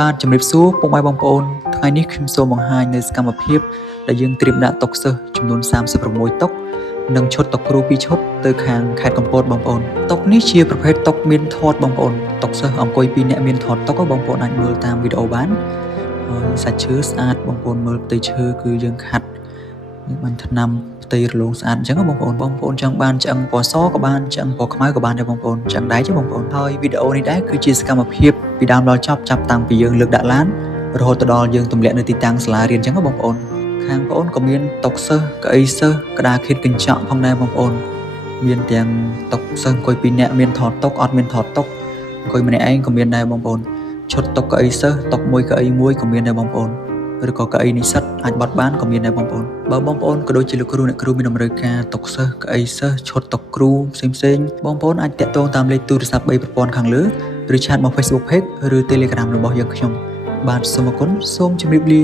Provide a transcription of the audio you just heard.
បាទជំរាបសួរពុកម៉ែបងប្អូនថ្ងៃនេះខ្ញុំសូមបង្ហាញនៅសកម្មភាពដែលយើងត្រៀមដាក់តុសិស្សចំនួន36តុនិងឈុតតុគ្រូ2ឈុតទៅខាងខេត្តកំពតបងប្អូនតុនេះជាប្រភេទតុមានថតបងប្អូនតុសិស្សអង្គុយ2នាក់មានថតតុបងប្អូនអាចមើលតាមវីដេអូបានហើយសាច់ឈើស្អាតបងប្អូនមើលផ្ទៃឈើគឺយើងខាត់បានថ្នាំផ្ទៃរលោងស្អាតអញ្ចឹងបងប្អូនចង់បានឆ្អឹងពណ៌សក៏បានឆ្អឹងពណ៌ខ្មៅក៏បានដែរបងប្អូនឆ្អឹងដៃទេបងប្អូនហើយវីដេអូនេះដែរគឺជាសកម្មភាពពីដើមដល់ចប់ចាប់តាំងពីយើងលើកដាក់ឡានរហូតដល់យើងទម្លាក់នៅទីតាំងសាលារៀនអញ្ចឹងបងប្អូនខាងបងប្អូនក៏មានតុសិស្សកៅអីសិស្សក្តារខៀនកញ្ចក់ផងដែរបងប្អូនមានទាំងតុសិស្សអង្គុយ2នាក់មានថតតុអត់មានថតតុអង្គុយម្នាក់ឯងក៏មានដែរបងប្អូនឈុតតុកៅអីសិស្សតុមួយកៅអីមួយក៏មានដែរបងប្អូនឬក៏កៅអីនិស្សិតអាចបត់បានក៏មានដែរបងប្អូនបើបងប្អូនក៏ដូចជាលោកគ្រូអ្នកគ្រូមានតម្រូវការតុសិស្សកៅអីសិស្សឈុតតុគ្រូផ្សេងបងប្អូនអាចតាក់ទងតាមលេខទូរស័ព្ទ3ប្រព័ន្ធខាងលើឬឆាតមក Facebook Page ឬ Telegram របស់យើងខ្ញុំបាទសូមអរគុណសូមជម្រាបលា